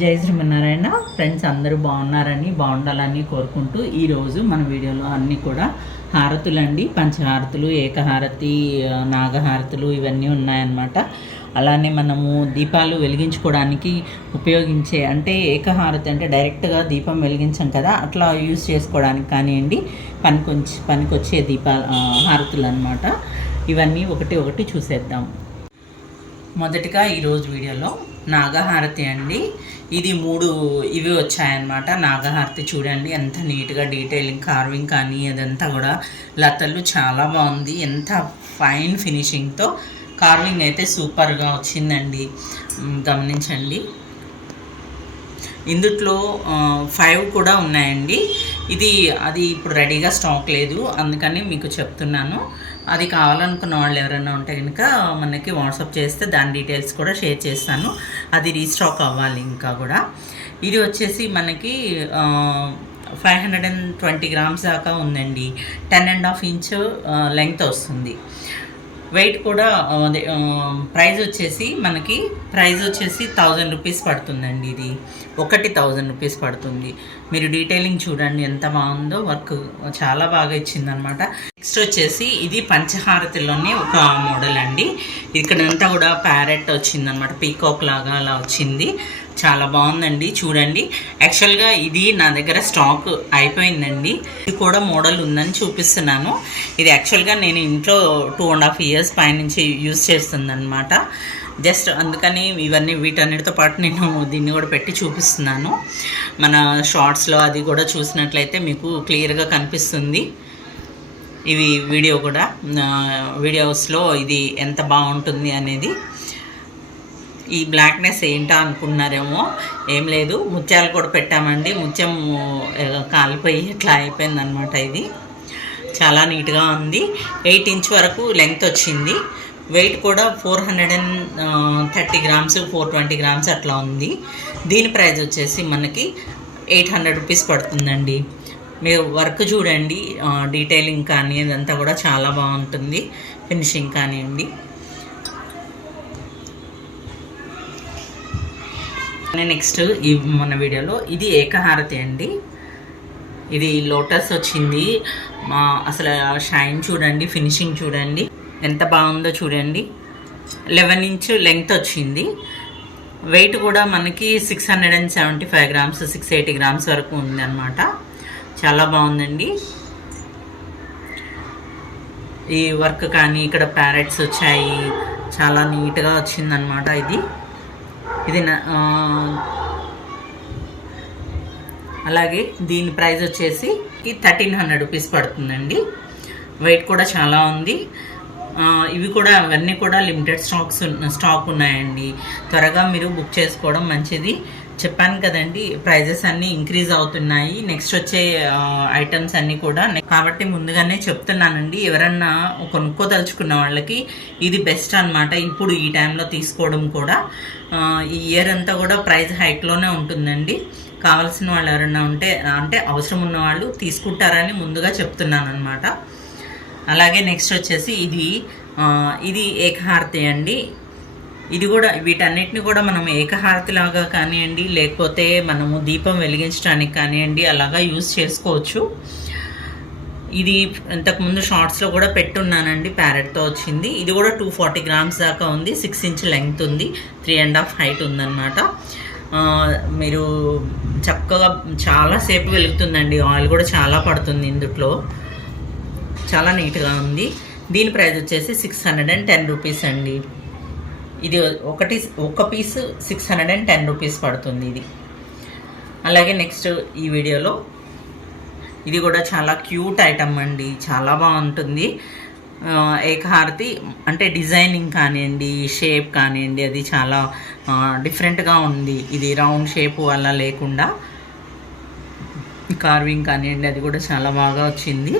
జై శ్రీమన్నారాయణ ఫ్రెండ్స్, అందరూ బాగున్నారని బాగుండాలని కోరుకుంటూ ఈరోజు మన వీడియోలో అన్నీ కూడా హారతులండి. పంచహారతులు, ఏకహారతి, నాగహారతులు ఇవన్నీ ఉన్నాయన్నమాట. అలానే మనము దీపాలు వెలిగించుకోవడానికి ఉపయోగించే, అంటే ఏకహారతి అంటే డైరెక్ట్గా దీపం వెలిగించాం కదా, అట్లా యూజ్ చేసుకోవడానికి కానివ్వండి పనికొచ్చే హారతులు అన్నమాట. ఇవన్నీ ఒకటి ఒకటి చూసేద్దాం. మొదటిగా ఈరోజు వీడియోలో నాగహారతి అండి. ఇది 3 ఇవి వచ్చాయన్నమాట. నాగహారతి చూడండి ఎంత నీట్గా డీటెయిలింగ్, కార్వింగ్ కానీ అదంతా కూడా లతలు చాలా బాగుంది. ఎంత ఫైన్ ఫినిషింగ్తో కార్వింగ్ అయితే సూపర్గా వచ్చిందండి. గమనించండి. ఇందుట్లో 5 కూడా ఉన్నాయండి. అది ఇప్పుడు రెడీగా స్టాక్ లేదు, అందుకని మీకు చెప్తున్నాను. అది కావాలనుకున్న వాళ్ళు ఎవరైనా ఉంటే కనుక మనకి వాట్సాప్ చేస్తే దాని డీటెయిల్స్ కూడా షేర్ చేస్తాను. అది రీస్టాక్ అవ్వాలి ఇంకా కూడా. ఇది వచ్చేసి మనకి 520 గ్రామ్స్ దాకా ఉందండి. 10.5 ఇంచ్ లెంగ్త్ వస్తుంది. వెయిట్ కూడా ప్రైస్ వచ్చేసి 1000 రూపీస్ పడుతుందండి. ఇది 1000 రూపీస్ పడుతుంది. మీరు డీటెయిలింగ్ చూడండి ఎంత బాగుందో, వర్క్ చాలా బాగా ఇచ్చిందనమాట. నెక్స్ట్ వచ్చేసి ఇది పంచహారతిలోనే ఒక మోడల్ అండి. ఇక్కడంతా కూడా ప్యారెట్ వచ్చిందనమాట, పీకాక్ లాగా అలా వచ్చింది. చాలా బాగుందండి చూడండి. యాక్చువల్గా ఇది నా దగ్గర స్టాక్ అయిపోయిందండి. ఇది కూడా మోడల్ ఉందని చూపిస్తున్నాను. ఇది యాక్చువల్గా నేను ఇంట్లో 2.5 years పైనుంచి యూజ్ చేస్తుందన్నమాట. జస్ట్ అందుకని వీటన్నిటితో పాటు నేను దీన్ని కూడా పెట్టి చూపిస్తున్నాను. మన షార్ట్స్లో అది కూడా చూసినట్లయితే మీకు క్లియర్గా కనిపిస్తుంది. ఇవి వీడియోస్లో ఇది ఎంత బాగుంటుంది అనేది. ఈ బ్లాక్నెస్ ఏంటా అనుకున్నారేమో, ఏం లేదు, ముత్యాలు కూడా పెట్టామండి. ముత్యం కాలిపోయి ఇట్లా అయిపోయింది అనమాట. ఇది చాలా నీట్గా ఉంది. 8 ఇంచ్ వరకు లెంగ్త్ వచ్చింది. వెయిట్ కూడా 430 గ్రామ్స్ 420 గ్రామ్స్ అట్లా ఉంది. దీని ప్రైస్ వచ్చేసి మనకి 800 రూపీస్ పడుతుందండి. మీరు వర్క్ చూడండి, డీటెయిలింగ్ కానీ అదంతా కూడా చాలా బాగుంటుంది. ఫినిషింగ్ కానివ్వండి. నెక్స్ట్ మన వీడియోలో ఇది ఏకహారతి అండి. ఇది లోటస్ వచ్చింది. అసలు షైన్ చూడండి, ఫినిషింగ్ చూడండి ఎంత బాగుందో చూడండి. 11 ఇంచ్ లెంగ్త్ వచ్చింది. వెయిట్ కూడా మనకి 675 గ్రామ్స్ 680 గ్రామ్స్ వరకు ఉంది అనమాట. చాలా బాగుందండి. ఈ వర్క్ కానీ ఇక్కడ ప్యారెట్స్ వచ్చాయి, చాలా నీట్గా వచ్చిందనమాట. ఇది అలాగే దీని ప్రైస్ వచ్చేసి 1300 రూపీస్ పడుతుందండి. వెయిట్ కూడా చాలా ఉంది. అవన్నీ కూడా లిమిటెడ్ స్టాక్ ఉన్నాయండి. త్వరగా మీరు బుక్ చేసుకోవడం మంచిది. చెప్పాను కదండి, ప్రైజెస్ అన్నీ ఇంక్రీజ్ అవుతున్నాయి నెక్స్ట్ వచ్చే ఐటమ్స్ అన్నీ కూడా. కాబట్టి ముందుగానే చెప్తున్నానండి, ఎవరన్నా కొనుక్కోదలుచుకున్న వాళ్ళకి ఇది బెస్ట్ అనమాట. ఇప్పుడు ఈ టైంలో తీసుకోవడం కూడా. ఈ ఇయర్ అంతా కూడా ప్రైస్ హైక్లోనే ఉంటుందండి. కావాల్సిన వాళ్ళు ఎవరైనా ఉంటే, అంటే అవసరం ఉన్న వాళ్ళు తీసుకుంటారని ముందుగా చెప్తున్నాను అనమాట. అలాగే నెక్స్ట్ వచ్చేసి ఇది ఏకహారతి అండి. ఇది కూడా వీటన్నిటిని కూడా మనం ఏకహారతిలాగా కానివ్వండి, లేకపోతే మనము దీపం వెలిగించడానికి కానివ్వండి అలాగా యూజ్ చేసుకోవచ్చు. ఇది ఇంతకుముందు షార్ట్స్లో కూడా పెట్టున్నానండి, ప్యారెట్తో వచ్చింది. ఇది కూడా 240 గ్రామ్స్ దాకా ఉంది. 6 ఇంచ్ లెంగ్త్ ఉంది, 3.5 హైట్ ఉందన్నమాట. మీరు చక్కగా చాలాసేపు వెలుగుతుందండి. ఆయిల్ కూడా చాలా పడుతుంది ఇందులో. చాలా నీట్గా ఉంది. దీని ప్రైస్ వచ్చేసి 610 రూపీస్ అండి. ఇది ఒక పీస్ 610 రూపీస్ పడుతుంది ఇది. అలాగే నెక్స్ట్ ఈ వీడియోలో ఇది కూడా చాలా క్యూట్ ఐటమ్ అండి, చాలా బాగుంటుంది. ఏకహారతి అంటే డిజైనింగ్ కానివ్వండి, షేప్ కానివ్వండి, అది చాలా డిఫరెంట్గా ఉంది. ఇది రౌండ్ షేపు అలా లేకుండా కార్వింగ్ కానివ్వండి, అది కూడా చాలా బాగా వచ్చింది.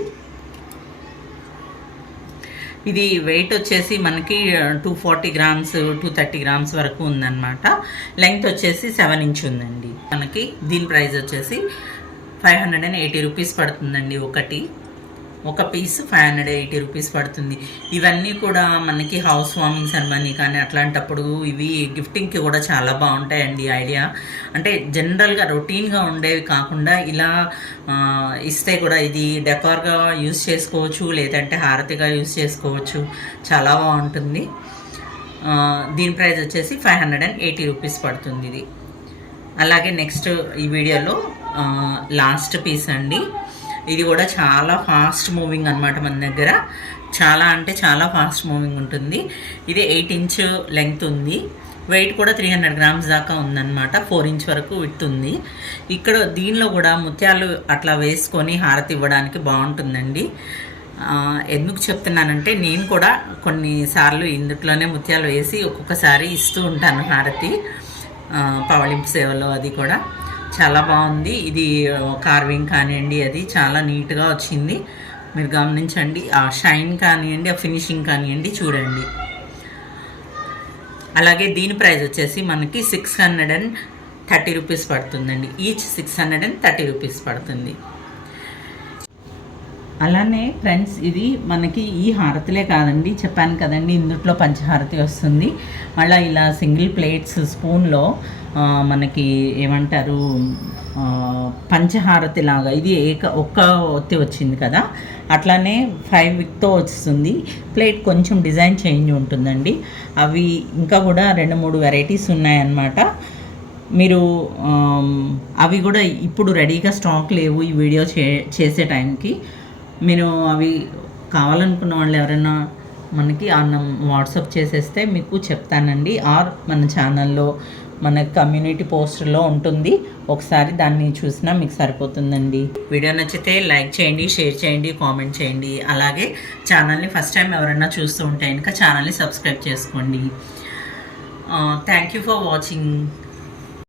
ఇది వెయిట్ వచ్చేసి మనకి 240 గ్రామ్స్ 230 గ్రామ్స్ వరకు ఉందన్నమాట. లెంగ్త్ వచ్చేసి 7 ఇంచ్ ఉందండి మనకి. దీని ప్రైస్ వచ్చేసి 580 రూపీస్ పడుతుందండి. ఒక పీస్ 580 రూపీస్ పడుతుంది. ఇవన్నీ కూడా మనకి హౌస్ వార్మింగ్ సెరమనీ కానీ అట్లాంటప్పుడు ఇవి గిఫ్టింగ్కి కూడా చాలా బాగుంటాయండి. ఐడియా అంటే జనరల్గా రొటీన్గా ఉండేవి కాకుండా ఇలా ఇస్తే కూడా ఇది డెకార్గా యూస్ చేసుకోవచ్చు, లేదంటే హారతిగా యూస్ చేసుకోవచ్చు. చాలా బాగుంటుంది. దీని ప్రైస్ వచ్చేసి 580 రూపీస్ పడుతుంది ఇది. అలాగే నెక్స్ట్ ఈ వీడియోలో లాస్ట్ పీస్ అండి. ఇది కూడా చాలా ఫాస్ట్ మూవింగ్ అనమాట. మన దగ్గర చాలా అంటే చాలా ఫాస్ట్ మూవింగ్ ఉంటుంది. ఇది 8 ఇంచ్ లెంగ్త్ ఉంది. వెయిట్ కూడా 300 గ్రామ్స్ దాకా ఉందన్నమాట. 4 ఇంచ్ వరకు విడ్త్ ఉంది. ఇక్కడ దీనిలో కూడా ముత్యాలు అట్లా వేసుకొని హారతి ఇవ్వడానికి బాగుంటుందండి. ఎందుకు చెప్తున్నానంటే నేను కూడా కొన్నిసార్లు ఇందులోనే ముత్యాలు వేసి ఒక్కొక్కసారి ఇస్తూ ఉంటాను హారతి, పవళింపు సేవలో. అది కూడా చాలా బాగుంది. ఇది కార్వింగ్ కానివ్వండి, అది చాలా నీట్గా వచ్చింది. మీరు గమనించండి. ఆ షైన్ కానివ్వండి, ఆ ఫినిషింగ్ కానివ్వండి, చూడండి. అలాగే దీని ప్రైస్ వచ్చేసి మనకి 630 రూపీస్ పడుతుందండి. ఈచ్ 630 రూపీస్ పడుతుంది. అలానే ఫ్రెండ్స్, ఇది మనకి ఈ హారతులే కాదండి, చెప్పాను కదండి ఇందుట్లో పంచహారతి వస్తుంది. మళ్ళీ ఇలా సింగిల్ ప్లేట్స్ స్పూన్లో మనకి ఏమంటారు పంచహారతి లాగా ఇది ఒక్క ఒత్తి వచ్చింది కదా, అట్లానే 5 విక్తో వస్తుంది. ప్లేట్ కొంచెం డిజైన్ చేంజ్ ఉంటుందండి. అవి ఇంకా కూడా 2-3 వెరైటీస్ ఉన్నాయన్నమాట. మీరు అవి కూడా ఇప్పుడు రెడీగా స్టాక్ లేవు ఈ వీడియో చేసే టైంకి. మీరు అవి కావాలనుకున్న వాళ్ళు ఎవరైనా మనకి వాట్సాప్ చేసేస్తే మీకు చెప్తానండి. ఆర్ మన ఛానల్లో మన కమ్యూనిటీ పోస్ట్లో ఉంటుంది, ఒకసారి దాన్ని చూసినా మీకు సరిపోతుందండి. వీడియో నచ్చితే లైక్ చేయండి, షేర్ చేయండి, కామెంట్ చేయండి. అలాగే ఛానల్ని ఫస్ట్ టైం ఎవరైనా చూస్తూ ఉంటే కనుక ఛానల్ని సబ్స్క్రైబ్ చేసుకోండి. Thank you for watching.